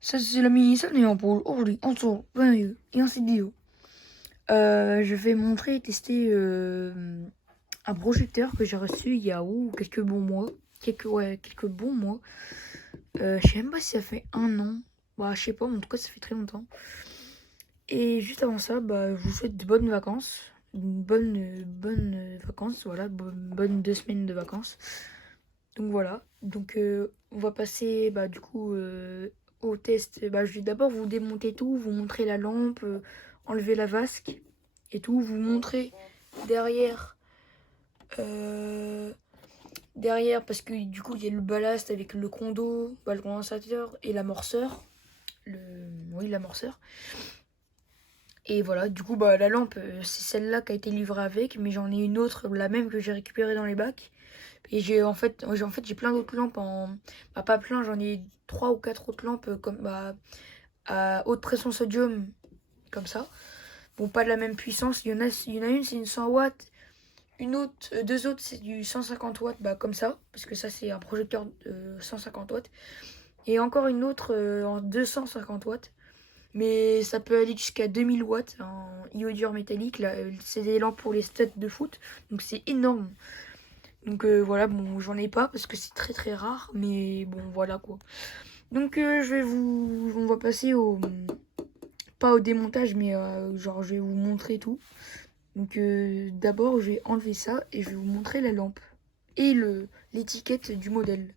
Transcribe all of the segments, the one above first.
Ça c'est la mini-scène et pour aujourd'hui, on se revoit et en cette vidéo. Je vais montrer et tester un projecteur que j'ai reçu il y a quelques bons mois. Quelques bons mois. Je sais même pas si ça fait un an. Bah, je sais pas, mais en tout cas, ça fait très longtemps. Et juste avant ça, bah, je vous souhaite de bonnes vacances. Bonne vacances, voilà. Bonne 2 semaines de vacances. Donc voilà. Donc on va passer bah, du coup au test. Bah, je vais d'abord vous démonter tout, vous montrer la lampe, enlever la vasque et tout, vous montrer derrière. euh, derrière parce que du coup il y a le ballast avec le condo, bah, le condensateur et l'amorceur. Le... Oui, l'amorceur. Et voilà, du coup bah la lampe c'est celle-là qui a été livrée avec, mais j'en ai une autre, la même que j'ai récupérée dans les bacs. Et j'ai plein d'autres lampes en. Bah, pas plein, j'en ai 3 ou 4 autres lampes comme bah, à haute pression sodium, comme ça. Bon, pas de la même puissance. Il y en a une, c'est une 100 watts. Une autre, deux autres, c'est du 150 watts, bah, comme ça. Parce que ça, c'est un projecteur 150 watts. Et encore une autre en 250 watts. Mais ça peut aller jusqu'à 2000 watts en iodure métallique. Là, c'est des lampes pour les studs de foot. Donc c'est énorme. Donc voilà, bon, j'en ai pas parce que c'est très très rare, mais bon, voilà quoi. Donc on va passer pas au démontage, mais genre je vais vous montrer tout. Donc d'abord, je vais enlever ça et je vais vous montrer la lampe et l'étiquette du modèle.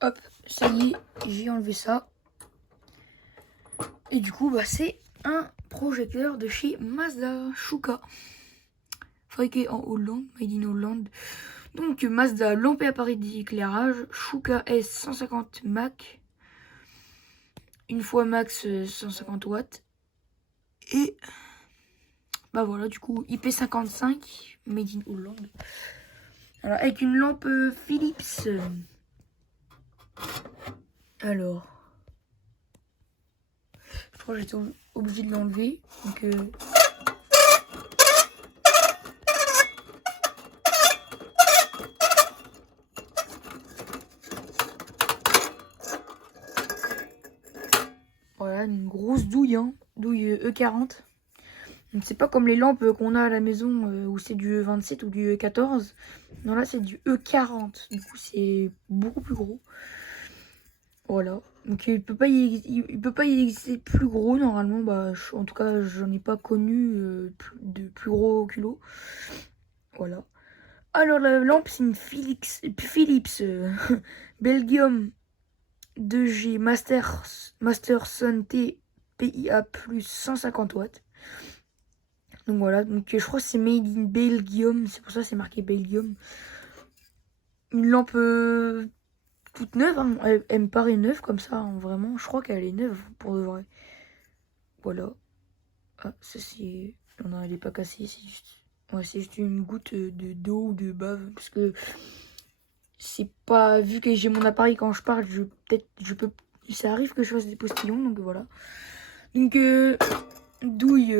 Hop, ça y est, j'ai enlevé ça. Et du coup, bah c'est un projecteur de chez Mazda Shuka, fabriqué en Hollande, made in Hollande. Donc Mazda, lampe et appareil d'éclairage, Shuka S150 Mac, une fois max 150 watts. Et bah voilà, du coup IP55 made in Hollande. Voilà, avec une lampe Philips. Alors, je crois que j'étais obligé de l'enlever. Donc voilà, une grosse douille, hein, douille E40. Donc c'est pas comme les lampes qu'on a à la maison où c'est du E27 ou du E14. Non, là c'est du E40. Du coup c'est beaucoup plus gros. Voilà. Donc il peut pas y exister plus gros normalement. Bah, en tout cas, j'en ai pas connu de plus gros culot. Voilà. Alors la lampe, c'est une Philips Belgium 2G Master Sun T PIA plus 150 watts. Donc voilà, donc je crois que c'est made in Belgium, c'est pour ça que c'est marqué Belgium. Une lampe toute neuve, hein. Elle me paraît neuve comme ça, hein, vraiment. Je crois qu'elle est neuve pour de vrai. Voilà. Ah, ça c'est. Non, elle est pas cassée, c'est juste. Ouais, c'est juste une goutte d'eau ou de bave. Parce que c'est pas. Vu que j'ai mon appareil quand je parle, je peux. Ça arrive que je fasse des postillons, donc voilà. Donc, douille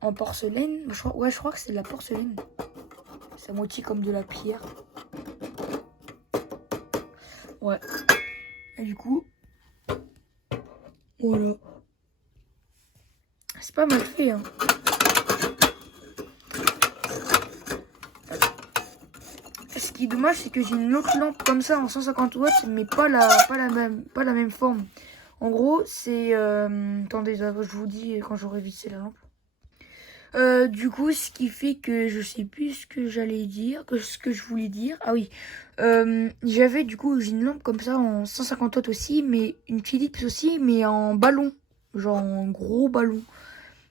en porcelaine. Ouais, je crois que c'est de la porcelaine. C'est à moitié comme de la pierre. Ouais. Et du coup, voilà. C'est pas mal fait, hein. Ce qui est dommage, c'est que j'ai une autre lampe comme ça en 150 watts, mais pas la même forme. En gros, c'est... attendez, je vous dis quand j'aurai vissé la lampe. Du coup, ce qui fait que je sais plus ce que j'allais dire, ce que je voulais dire. Ah oui, j'avais du coup, j'ai une lampe comme ça en 150 watts aussi, mais une Philips aussi, mais en ballon. Genre en gros ballon.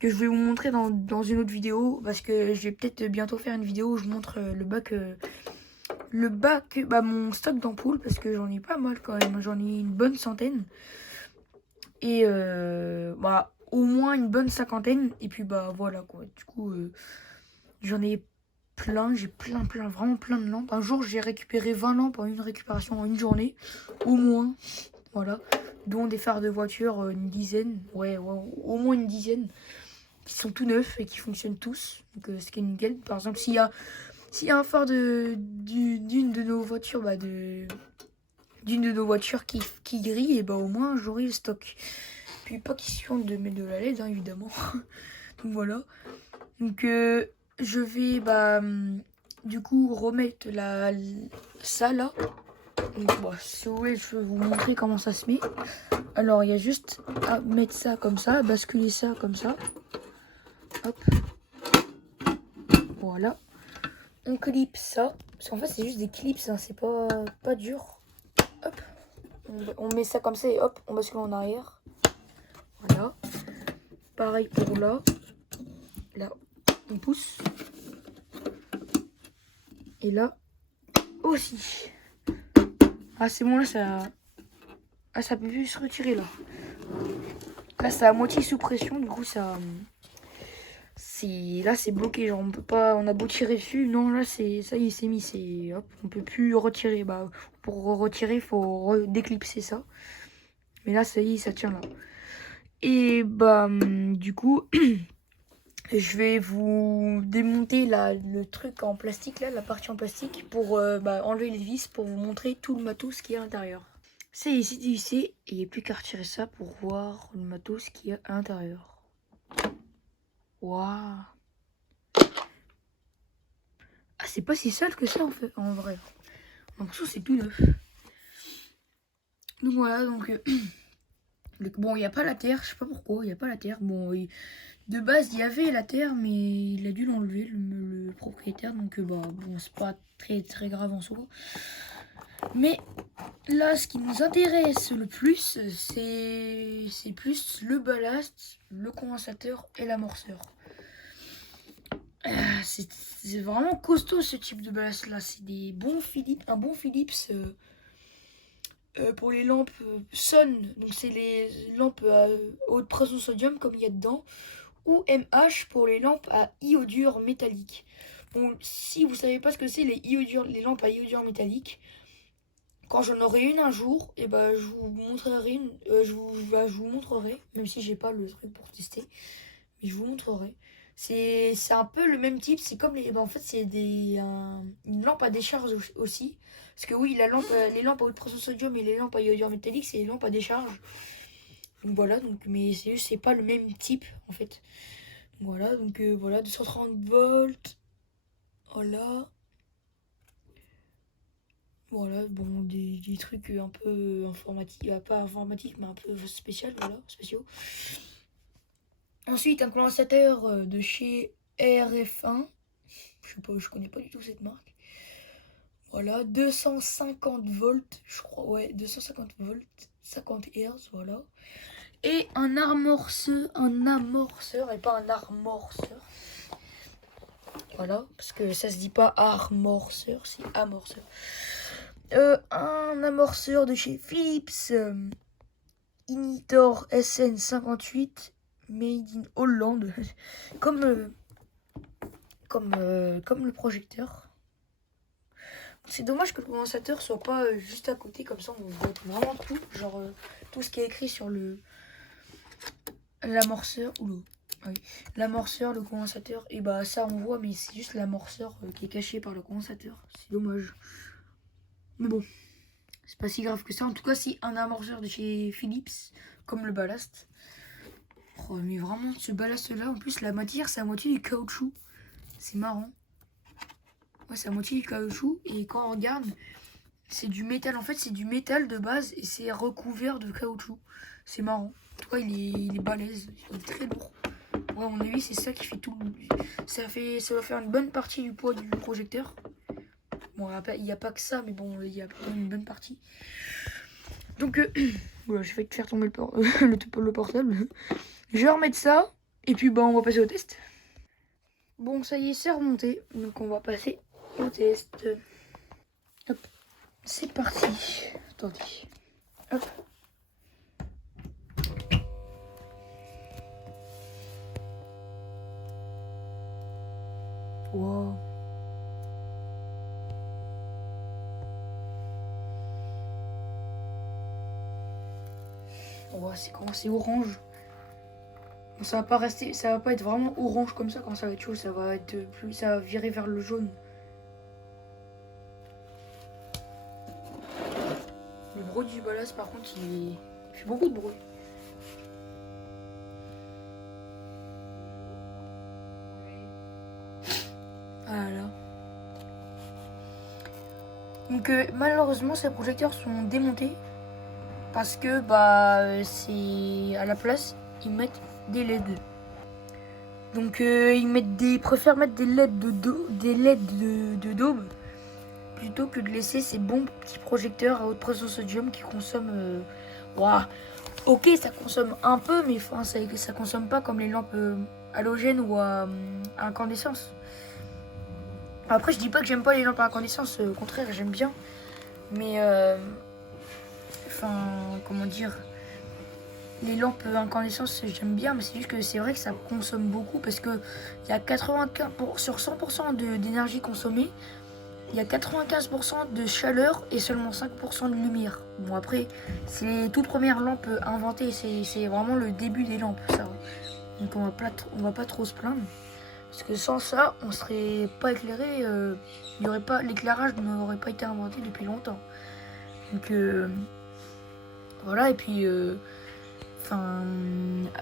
Que je vais vous montrer dans une autre vidéo, parce que je vais peut-être bientôt faire une vidéo où je montre le bac, bah mon stock d'ampoules, parce que j'en ai pas mal quand même, j'en ai une bonne centaine. Et bah au moins une bonne cinquantaine, et puis bah voilà quoi. Du coup, j'en ai plein, j'ai vraiment plein de lampes. Un jour, j'ai récupéré 20 lampes en une récupération en une journée, au moins, voilà. Dont des phares de voiture, une dizaine, ouais, au moins une dizaine, qui sont tout neufs et qui fonctionnent tous. Donc ce qui est nickel. Par exemple, s'il y a un phare d'une de nos voitures, bah d'une de nos voitures qui grille, et bah au moins j'aurai le stock. Puis pas question de mettre de la LED, hein, évidemment. Donc voilà. Donc je vais du coup remettre ça là. Donc, bon, si vous voulez, je vais vous montrer comment ça se met. Alors il y a juste à mettre ça comme ça, basculer ça comme ça. Hop. Voilà. On clip ça. Parce qu'en fait c'est juste des clips, hein, c'est pas dur. Hop. On met ça comme ça et hop, on bascule en arrière. Voilà. Pareil pour là. Là, on pousse. Et là aussi. Ah c'est bon là ça. Ah ça peut plus se retirer là. Là c'est à moitié sous pression, du coup ça. Là c'est bloqué, genre on peut pas. On a beau tirer dessus. Non là c'est. Ça y est, c'est mis. Hop, on peut plus retirer. Bah pour retirer, il faut déclipser ça. Mais là ça y est, ça tient là. Et du coup. Je vais vous démonter le truc en plastique, là, la partie en plastique, pour enlever les vis, pour vous montrer tout le matos qui est à l'intérieur. C'est ici, et il n'y a plus qu'à retirer ça pour voir le matos qui est à l'intérieur. Waouh! Ah, c'est pas si sale que ça, en fait, en vrai. J'ai l'impression que c'est tout neuf. Donc voilà, donc... bon, il n'y a pas la terre, je sais pas pourquoi, il n'y a pas la terre. Bon, de base, il y avait la terre, mais il a dû l'enlever, le propriétaire. Donc, bon, c'est pas très très grave en soi. Mais là, ce qui nous intéresse le plus, c'est plus le ballast, le condensateur et l'amorceur. C'est vraiment costaud ce type de ballast là. C'est des bons Philips, un bon Philips pour les lampes Son. Donc c'est les lampes à haute pression sodium comme il y a dedans. Ou MH pour les lampes à iodure métallique. Bon, si vous savez pas ce que c'est les lampes à iodure métallique, quand j'en aurai une un jour, et je vous montrerai je vous montrerai, même si j'ai pas le truc pour tester, mais je vous montrerai. C'est un peu le même type, c'est comme en fait c'est une lampe à décharge aussi. Parce que oui, les lampes à haute pression sodium et les lampes à iodure métallique, c'est les lampes à décharge. Donc voilà, mais c'est pas le même type en fait. Voilà, donc voilà, 230 volts. Voilà. Voilà, bon, des trucs un peu informatiques, pas informatiques, mais un peu spécial, voilà, spéciaux. Ensuite, un condensateur de chez RF1. Je sais pas, je connais pas du tout cette marque. Voilà, 250 volts, je crois, ouais, 250 volts, 50 Hz, voilà. Et un amorceur et pas un amorceur. Voilà, parce que ça se dit pas amorceur, c'est amorceur. Un amorceur de chez Philips, Initor SN58, made in Hollande, comme le projecteur. C'est dommage que le condensateur soit pas juste à côté, comme ça on voit vraiment tout, genre tout ce qui est écrit sur l'amorceur, oui, l'amorceur, le condensateur, et ça on voit, mais c'est juste l'amorceur qui est caché par le condensateur, c'est dommage. Mais bon, c'est pas si grave que ça. En tout cas, si un amorceur de chez Philips, comme le ballast. Oh, mais vraiment, ce ballast là, en plus, la matière, c'est à moitié du caoutchouc. C'est marrant. Ouais, c'est à moitié du caoutchouc. Et quand on regarde, c'est du métal. En fait, c'est du métal de base et c'est recouvert de caoutchouc. C'est marrant. En tout cas, il est balèze. Il est très lourd. Ouais, à mon avis, c'est ça qui fait tout. Ça va faire une bonne partie du poids du projecteur. Bon, il n'y a pas que ça, mais bon, il y a quand même une bonne partie. Donc, voilà, je vais te faire tomber le portable. Je vais remettre ça, et puis on va passer au test. Bon, ça y est, c'est remonté, donc on va passer au test. Hop, c'est parti. Attendez. Hop. Wow. Oh, c'est orange. Bon, ça va pas être vraiment orange comme ça quand ça va être chaud, ça va virer vers le jaune. bruit du balasse, par contre, il fait beaucoup de bruit. Voilà. Donc malheureusement ces projecteurs sont démontés parce que c'est à la place ils mettent des LED. Donc ils préfèrent mettre des LED de daube plutôt que de laisser ces bons petits projecteurs à haute pression sodium qui consomment. Ok, ça consomme un peu, mais ça consomme pas comme les lampes halogènes ou à incandescence. Après, je dis pas que j'aime pas les lampes à incandescence, au contraire, j'aime bien. Mais, comment dire, les lampes à incandescence, j'aime bien, mais c'est juste que c'est vrai que ça consomme beaucoup parce que il y a 95 sur 100% d'énergie consommée, il y a 95% de chaleur et seulement 5% de lumière. Bon, après, c'est les toutes premières lampes inventées, c'est vraiment le début des lampes, ça. Donc on va pas trop se plaindre. Parce que sans ça, on serait pas éclairé, l'éclairage n'aurait pas été inventé depuis longtemps. Donc voilà, et puis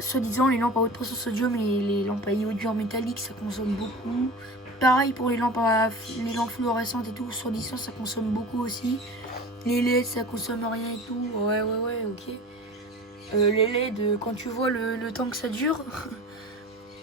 soi-disant les lampes à haute pression sodium et les lampes à iodure métallique, ça consomme beaucoup. Pareil pour les lampes fluorescentes et tout, sur distance ça consomme beaucoup aussi. Les LED ça consomme rien et tout, ouais, ok. Les LED, quand tu vois le temps que ça dure,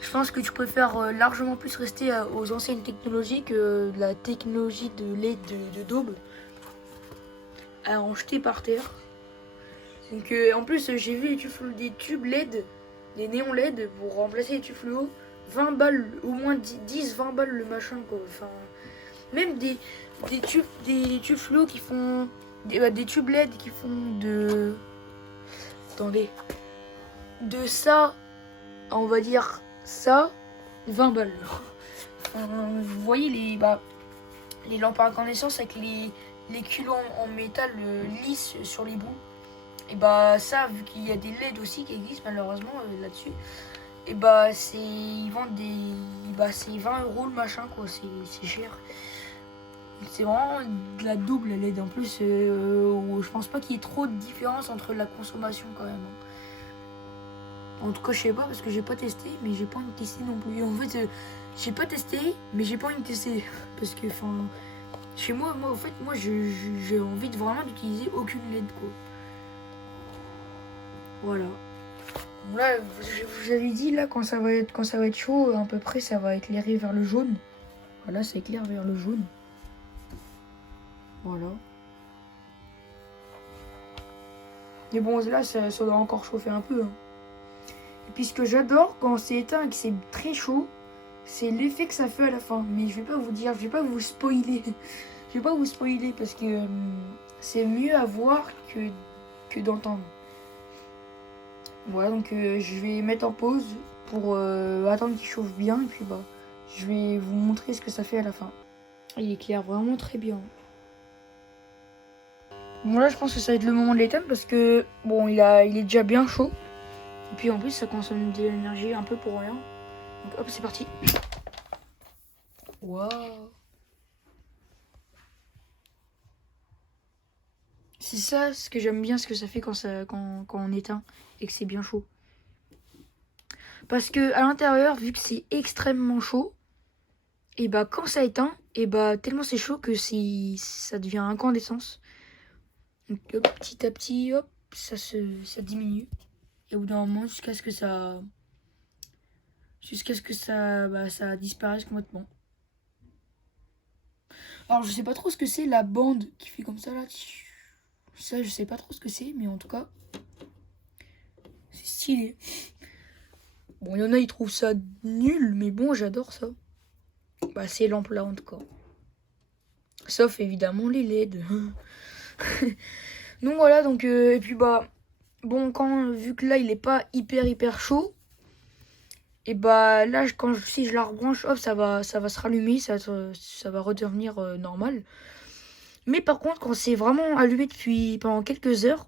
je pense que tu préfères largement plus rester aux anciennes technologies que la technologie de LED de daube à en jeter par terre. Donc en plus j'ai vu des tubes LED, des néons LED pour remplacer les tubes fluo, 20 balles, au moins 10-20 balles le machin quoi. Enfin, même des tubes fluo qui font des tubes LED qui font de ça, on va dire ça, 20 balles. Vous voyez les lampes à incandescence avec les culots en métal lisse sur les bouts. Et ça, vu qu'il y a des LED aussi qui existent malheureusement là-dessus, et ils vendent c'est 20 € le machin quoi, c'est cher. C'est vraiment de la double LED en plus, je pense pas qu'il y ait trop de différence entre la consommation quand même. En tout cas, je sais pas parce que j'ai pas testé, mais j'ai pas envie de tester non plus. En fait, j'ai pas testé, mais j'ai pas envie de tester parce que, chez moi, j'ai envie vraiment d'utiliser aucune LED quoi. Voilà. Là, je vous avais dit là quand ça va être chaud, à peu près, ça va éclairer vers le jaune. Voilà, ça éclaire vers le jaune. Voilà. Mais bon, là, ça doit encore chauffer un peu. Hein. Et puis ce que j'adore quand c'est éteint et que c'est très chaud, c'est l'effet que ça fait à la fin. Mais je vais pas vous dire, je vais pas vous spoiler. Je vais pas vous spoiler parce que c'est mieux à voir que d'entendre. Voilà, donc je vais mettre en pause pour attendre qu'il chauffe bien. Et puis je vais vous montrer ce que ça fait à la fin. Il éclaire vraiment très bien. Bon là, je pense que ça va être le moment de l'éteindre parce que, bon, il est déjà bien chaud. Et puis en plus, ça consomme de l'énergie un peu pour rien. Donc hop, c'est parti. Waouh. C'est ça ce que j'aime bien, ce que ça fait quand on éteint et que c'est bien chaud. Parce que à l'intérieur, vu que c'est extrêmement chaud, et quand ça éteint, et tellement c'est chaud que ça devient incandescence. Donc hop, petit à petit, hop, ça diminue. Et au bout d'un moment, jusqu'à ce que ça ça disparaisse complètement. Alors je sais pas trop ce que c'est la bande qui fait comme ça là. Ça je sais pas trop ce que c'est, mais en tout cas c'est stylé. Bon, il y en a ils trouvent ça nul, mais bon, j'adore ça. Ces lampes là en tout cas. Sauf évidemment les LED. Donc voilà, donc et puis bon, vu que là il est pas hyper chaud, et là si je la rebranche, hop, ça va se rallumer, ça va redevenir normal. Mais par contre, quand c'est vraiment allumé pendant quelques heures,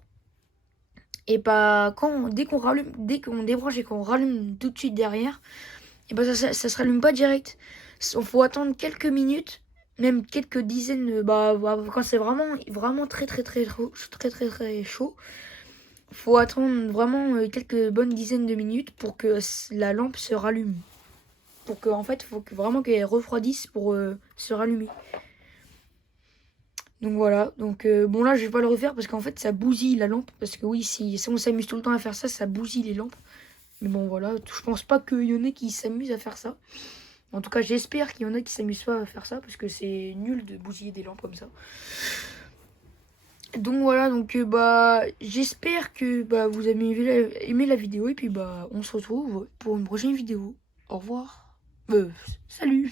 et dès qu'on débranche et qu'on rallume tout de suite derrière, et ça se rallume pas direct. Il faut attendre quelques minutes même quelques dizaines, quand c'est vraiment très chaud, faut attendre vraiment quelques bonnes dizaines de minutes pour que la lampe se rallume. Pour que, en fait, faut que vraiment qu'elle refroidisse pour se rallumer. Donc voilà, donc bon là je vais pas le refaire parce qu'en fait ça bousille la lampe. Parce que oui, si on s'amuse tout le temps à faire ça, ça bousille les lampes. Mais bon voilà, je pense pas qu'il y en ait qui s'amusent à faire ça. En tout cas j'espère qu'il y en a qui s'amusent pas à faire ça parce que c'est nul de bousiller des lampes comme ça. Donc voilà, donc j'espère que vous avez aimé la vidéo et puis on se retrouve pour une prochaine vidéo. Au revoir. Salut.